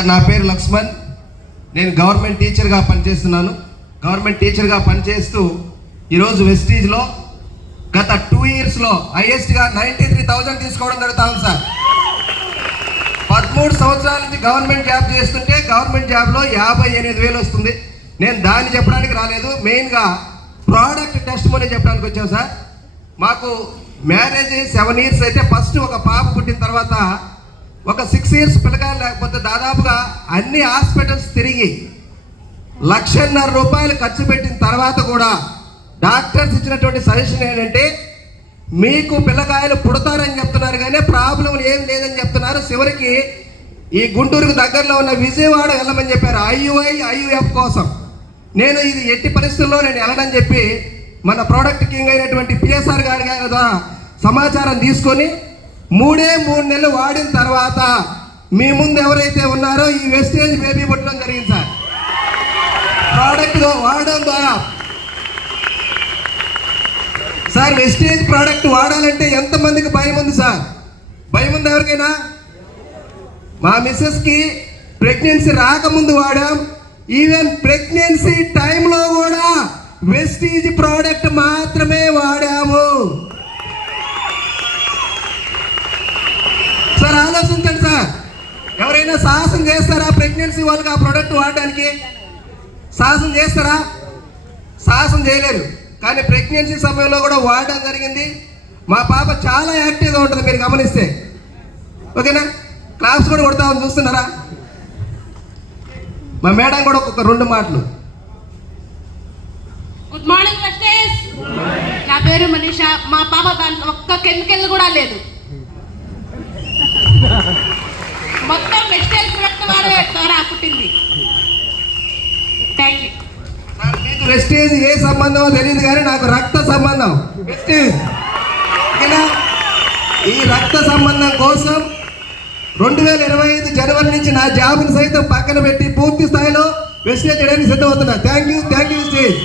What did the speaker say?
Sir నా పేరు లక్ష్మణ్. నేను గవర్నమెంట్ టీచర్గా పనిచేస్తున్నాను. గవర్నమెంట్ టీచర్గా పనిచేస్తూ ఈరోజు వెస్టీజ్లో గత టూ ఇయర్స్లో హైయెస్ట్గా నైంటీ త్రీ థౌజండ్ తీసుకోవడం జరుగుతా ఉంది సార్. పదమూడు సంవత్సరాల నుంచి గవర్నమెంట్ జాబ్ చేస్తుంటే గవర్నమెంట్ జాబ్లో యాభై ఎనిమిది వేలు వస్తుంది. నేను దాన్ని చెప్పడానికి రాలేదు. మెయిన్గా ప్రోడక్ట్ టెస్ట్ మనీ చెప్పడానికి వచ్చాం సార్. మాకు మ్యారేజ్ సెవెన్ ఇయర్స్ అయితే ఫస్ట్ ఒక పాప పుట్టిన తర్వాత ఒక సిక్స్ ఇయర్స్ పిల్లకాయలు లేకపోతే దాదాపుగా అన్ని హాస్పిటల్స్ తిరిగి లక్షన్నర రూపాయలు ఖర్చు పెట్టిన తర్వాత కూడా డాక్టర్స్ ఇచ్చినటువంటి సజెషన్ ఏంటంటే మీకు పిల్లకాయలు పుడతారని చెప్తున్నారు కానీ ప్రాబ్లం ఏం లేదని చెప్తున్నారు. చివరికి ఈ గుంటూరుకు దగ్గరలో ఉన్న విజయవాడ వెళ్ళమని చెప్పారు ఐయుఐ ఐయుఎఫ్ కోసం. నేను ఇది ఎట్టి పరిస్థితుల్లో నేను వెళ్ళనని చెప్పి మన ప్రోడక్ట్ కింగ్ అయినటువంటి పిఎస్ఆర్ గారి గారి ద్వారా సమాచారం తీసుకొని మూడే మూడు నెలలు వాడిన తర్వాత మీ ముందు ఎవరైతే ఉన్నారో ఈ వెస్టేజ్ బేబీ పుట్టడం జరిగింది సార్. ప్రోడక్ట్ వాడడం ద్వారా. సార్ వెస్టేజ్ ప్రోడక్ట్ వాడాలంటే ఎంతమందికి భయం ఉంది సార్? భయం ఉంది ఎవరికైనా? మా మిస్సెస్కి ప్రెగ్నెన్సీ రాకముందు వాడాం. ఈవెన్ ప్రెగ్నెన్సీ టైంలో కూడా వెస్టీజ్ ప్రోడక్ట్ మాత్రమే వాడాం. సార్ ఆలోచించండి సార్ ఎవరైనా సాహసం చేస్తారా? ప్రెగ్నెన్సీ వాళ్ళకి ఆ ప్రోడక్ట్ వాడడానికి? సాహసం చేస్తారా? సాహసం చేయలేరు. కానీ ప్రెగ్నెన్సీ సమయంలో కూడా వాడడం జరిగింది. మా పాప చాలా యాక్టివ్గా ఉంటుంది మీరు గమనిస్తే. ఓకేనా? క్లాస్ కూడా కొడతామని చూస్తున్నారా? మా మేడం కూడా ఒక్కొక్క రెండు మాటలు. గుడ్ మార్నింగ్ నా పేరు మనీషా. మా పాప దాంట్లో ఒక్క కెమికల్ కూడా లేదు. మొత్తం వెస్టేజ్ ప్రొడక్ట్ వాడే ద్వారా పుట్టింది. థ్యాంక్ యూ మీకు వెస్టేజ్ ఏ సంబంధమో తెలియదు కానీ నాకు రక్త సంబంధం. వెస్టేజ్ ఈ రక్త సంబంధం కోసం రెండు వేల ఇరవై ఐదు జనవరి నుంచి నా జాబ్ని సైతం పక్కన పెట్టి పూర్తి స్థాయిలో వెస్టేజ్ చేయడానికి సిద్ధమవుతున్నా. Thank you thank you wastage